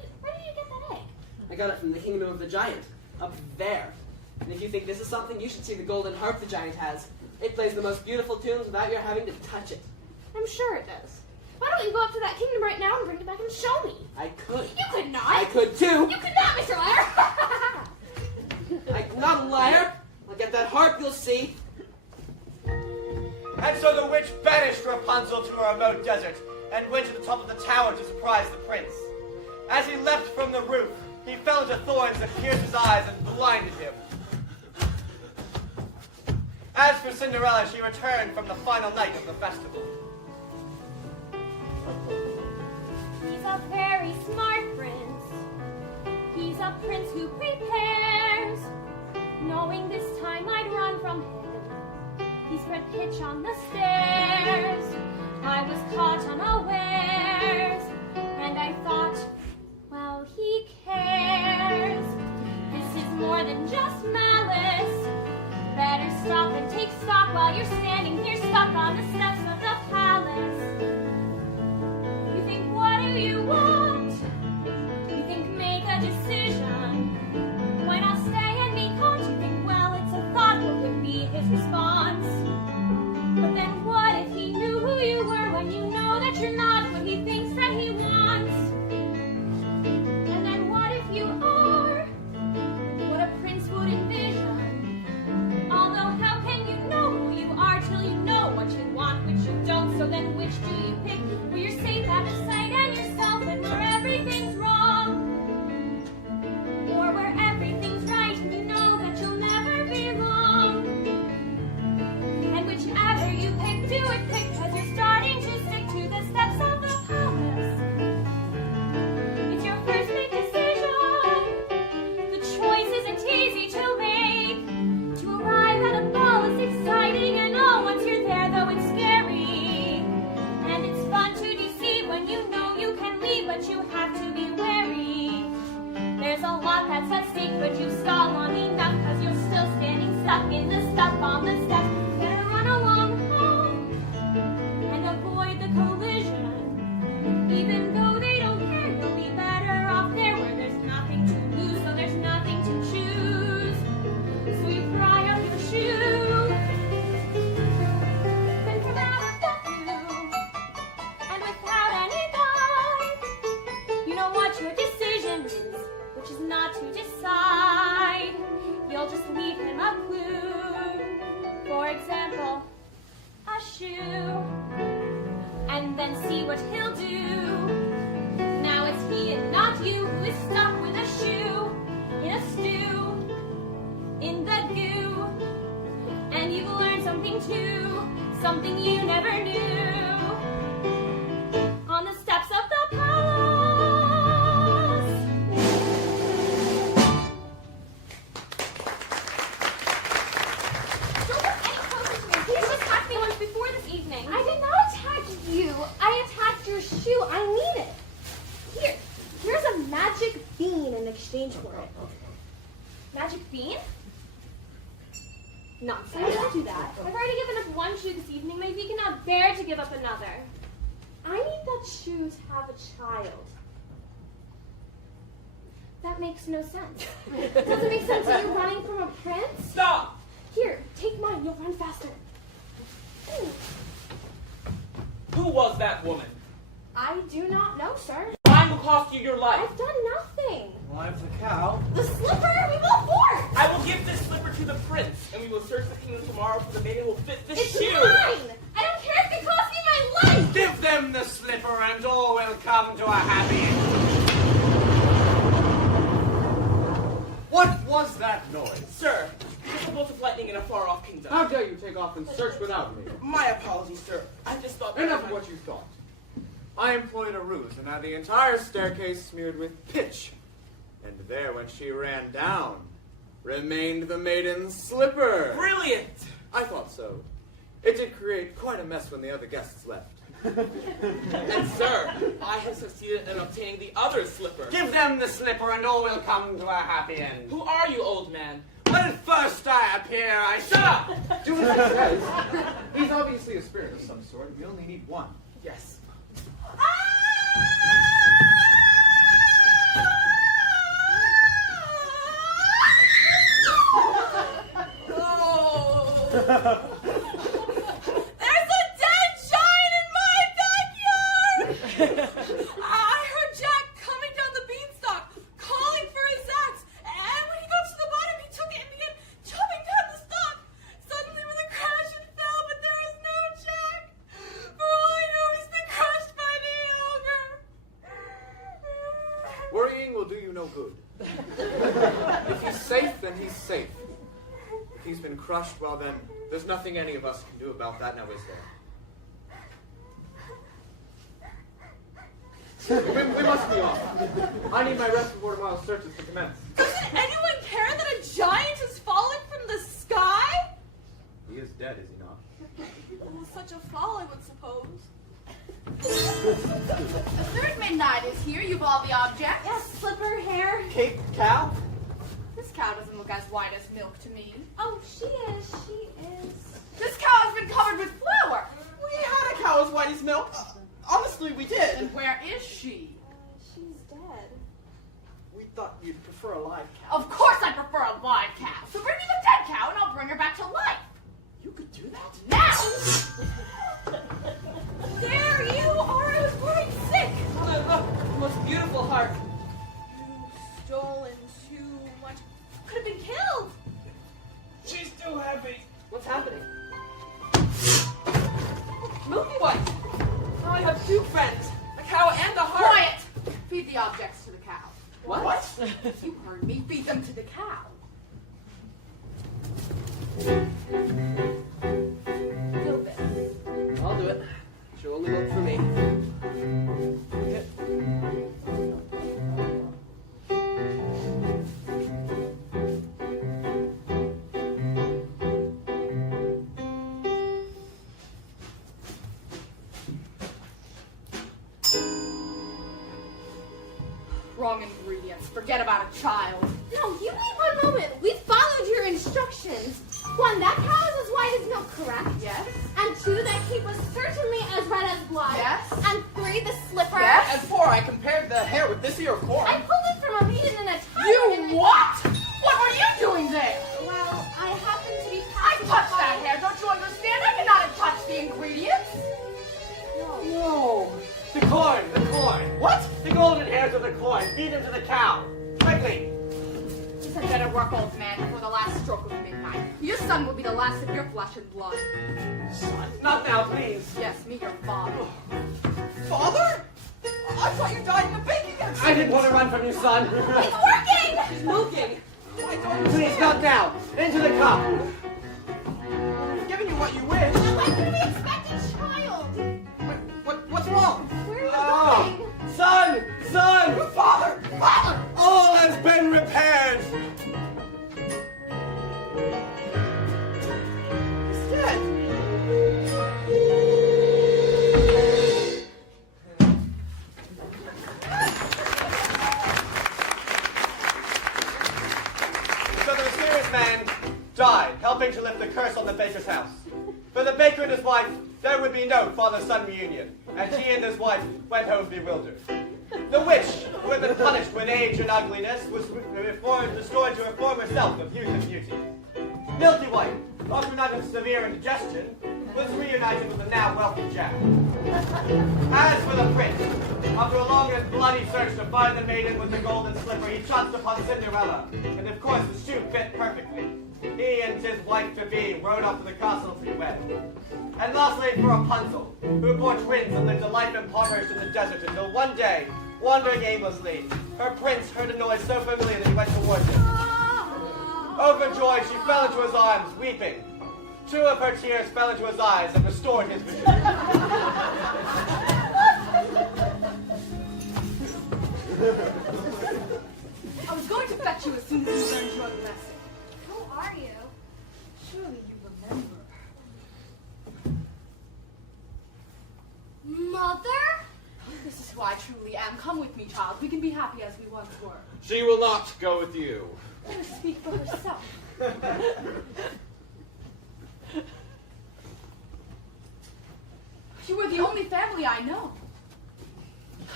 get that egg? I got it from the kingdom of the giant, up there. And if you think this is something, you should see the golden harp the giant has. It plays the most beautiful tunes without your having to touch it. I'm sure it does. Why don't you go up to that kingdom right now and bring it back and show me? I could. You could not. I could too. You could not, Mr. Liar. I'm not a liar. I'll get that harp, you'll see. And so the witch banished Rapunzel to a remote desert and went to the top of the tower to surprise the prince. As he leapt from the roof, he fell into thorns that pierced his eyes and blinded him. As for Cinderella, she returned from the final night of the festival. He's a very smart prince. He's a prince who prepares. Knowing this time I'd run from him, he spread pitch on the stairs. I was caught unawares, and I thought, well, he cares. This is more than just malice. Better stop and take stock while you're standing here stuck on the steps of the palace. That's a secret you've stalled long enough, 'cause you're still standing stuck in the stuff on the steps. Better run along home and avoid the collision. Even though they don't care, you'll be better off there where there's nothing to lose, so there's nothing to choose. So you pry up your shoe, then come out of the blue, and without any guide, you know what your decision is, which is not to decide. You'll just leave him a clue. For example, a shoe. And then see what he'll do. Now it's he and not you who is stuck with a shoe in a stew, in the goo. And you've learned something too, something you never knew. On the steps of the palace. Don't look any closer to me. You just attacked me once before this evening. I did not attack you. I attacked your shoe. I mean it. Here's a magic bean in exchange for it. Magic bean? Nonsense. Don't do that. I've already given up one shoe this evening. Maybe you cannot bear to give up another. I need that shoe to have a child. That makes no sense. Does it make sense that you're running from a prince? Stop! Here, take mine. You'll run faster. Who was that woman? I do not know, sir. I will cost you your life. I've done nothing. Well, I'm the cow. The slipper! We will fork! I will give this slipper to the prince, and we will search the kingdom tomorrow for the maiden who will fit this It's shoe. mine! I don't care if it costs me my life! Give them the slipper, and all will come to a happy end. What was that noise? Sir, it's a bolt of lightning in a far-off kingdom. How dare you take off and search without me? My apologies, sir. I just thought... Enough of what you thought. I employed a ruse and had the entire staircase smeared with pitch. And there, when she ran down, remained the maiden's slipper. Brilliant! I thought so. It did create quite a mess when the other guests left. And sir, I have succeeded in obtaining the other slipper. Give them the slipper and all will come to a happy end. Who are you, old man? When first I appear, I Shut up! Do as he says. He's obviously a spirit of some sort. We only need one. Yes. There's a dead giant in my backyard! I heard Jack coming down the beanstalk, calling for his axe, and when he got to the bottom, he took it and began chopping down the stalk. Suddenly, with a crash, it fell, but there was no Jack. For all I know, he's been crushed by the ogre. Worrying will do you no good. If he's safe, then he's safe. If he's been crushed, well then, there's nothing any of us can do about that now, is there? we must be off. I need my rest before tomorrow's searches to commence. Doesn't anyone care that a giant has fallen from the sky? He is dead, is he not? Oh, such a fall, I would suppose. The third midnight is here. You've all the objects. Yes, slipper, hair. Cape cow? This cow doesn't look as white as milk to me. Oh, she is. This cow has been covered with flour. We had a cow as white as milk. Honestly, we did. And where is she? She's dead. We thought you'd prefer a live cow. Of course I prefer a live cow. So bring me the dead cow and I'll bring her back to life. You could do that? Now! There you are! I was growing sick! Look, the most beautiful heart. You've stolen too much. Could have been killed! She's too heavy. What's happening? Milky White! Now I have two friends, a cow and a heart. Quiet! Feed the objects to the cow. What? You heard me. Feed them to the cow. A little bit. I'll do it. She'll only look for me. Wrong ingredients. forget about a child. No, you wait one moment. We followed your instructions. 1, that cow is as white as milk, correct? Yes. And 2, that cape was certainly as red as blood. Yes. And 3, the slipper. Yes. And 4, I compared the hair with this ear of corn. I pulled it from a maiden in a tavern. You what? What were you doing there? Well, I happened to be I passing touched by- that hair. Don't you understand? I cannot have touched the ingredients. No. The corn, the corn. What? The golden hairs of the corn. Feed them to the cow. Quickly. You had better work, old man, before the last stroke of midnight. Your son will be the last of your flesh and blood. Not now, please. Yes, me, your father. Father? I thought you died in a baking accident. I didn't want to run from you, son. It's working! He's moving. I don't Please, not now. Into the cup. I've given you what you wish. Why could we expect a child? What's wrong? Where are you Oh, going? son, son. Father! Father! All has been repaired. He's dead. So the mysterious man died, helping to lift the curse on the baker's house. For the baker and his wife, there would be no father-son reunion, and he and his wife went home bewildered. The witch, who had been punished with age and ugliness, was restored to her former self of youth and beauty. Milky White, after night of severe indigestion, was reunited with the now wealthy Jack. As for the prince, after a long and bloody search to find the maiden with the golden slipper, he chanced upon Cinderella, and of course the shoe fit perfectly. He and his wife-to-be rode off to the castle to be wed. And lastly, for Rapunzel, who bore twins and lived a life impoverished in the desert until one day, wandering aimlessly, her prince heard a noise so familiar that he went towards it. Overjoyed, she fell into his arms, weeping. 2 of her tears fell into his eyes and restored his vision. I was going to fetch you as soon as you learned your lesson. Who are you? Surely you remember. Mother? This is who I truly am. Come with me, child. We can be happy as we once were. She will not go with you. Let her speak for herself. You are the only family I know.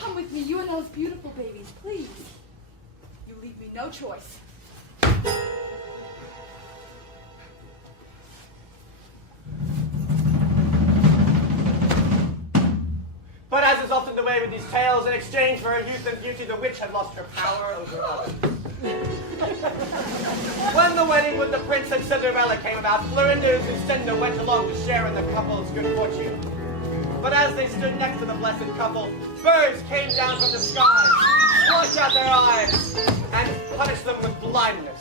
Come with me, you and those beautiful babies, please. You leave me no choice. But as is often the way with these tales, in exchange for her youth and beauty, the witch had lost her power over others. When the wedding with the prince and Cinderella came about, Florinda and Lucinda went along to share in the couple's good fortune. But as they stood next to the blessed couple, birds came down from the skies, plucked out their eyes, and punished them with blindness.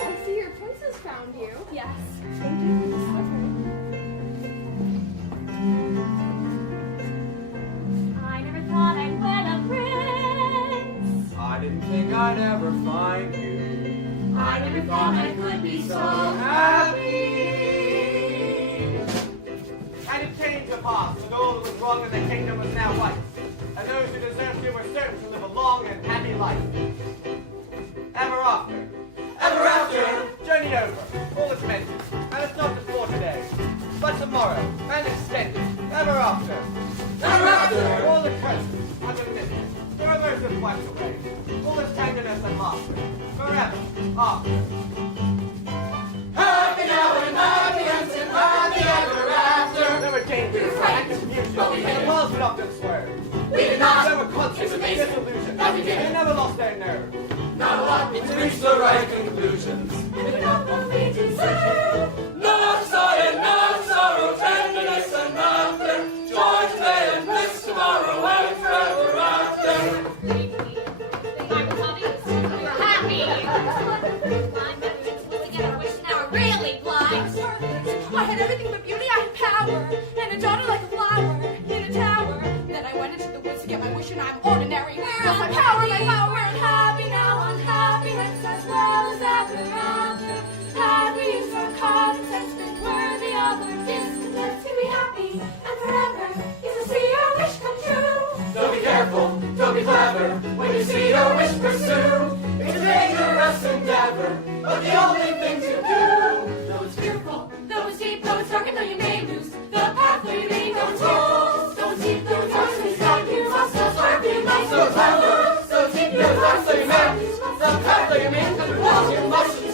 I see your princess found you. Yes. Thank you for the slipper. I never thought I'd wed a prince. I didn't think I'd ever find you. I never thought I could be so happy. And it came to pass that all that was wrong in the kingdom was now right, and those who deserved it were certain to live a long and happy life. Ever after. Ever after! Journeyed over, all is mended, and it's not just for today, but tomorrow, and extended, ever after. Ever after! All the presents, unlimited, the reverse wiped away, all its tenderness and laughter, forever after. Happy now and happy and happy ever after. There were dangers and confusion, the walls would often swerve. We did not. There were conflicts and disillusions, That we did. they never lost their nerve. Now allow me to reach the right conclusions. We got what we deserve. No sorrow, tenderness and laughter. Joy today and bliss tomorrow and forever after. I'm puppies. We're happy. Blind veterans living in a wish now are really blind. I had everything but beauty, I had power, and a daughter like a flower in a tower. Then I went into the woods to get my wish, and I'm ordinary. Where's my power, and happy now, unhappiness as well as ever after. Happy is our cause.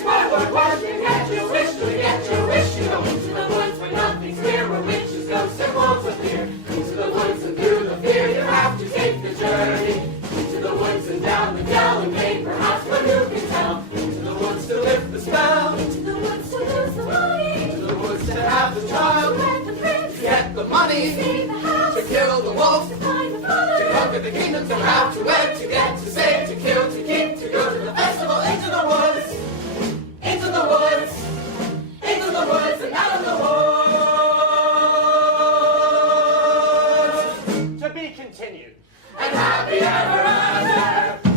What you get your wish, you get your wish. You go into the woods where nothing's near, where witches, ghosts, and wolves appear. Into the woods and through the fear, you have to take the journey. Into the woods and down the dell, and maybe perhaps one who can tell. Into the woods to lift the spell. Into the woods to lose the money. Into the woods to have the child. To wed the prince. To get the money. To save the house. To kill the wolf. To find the father. To conquer the kingdom, to have, to wed, to get, to save, to kill, to keep, to go to the festival, into the woods, into the woods, into the woods, and out of the woods. To be continued. And happy ever after.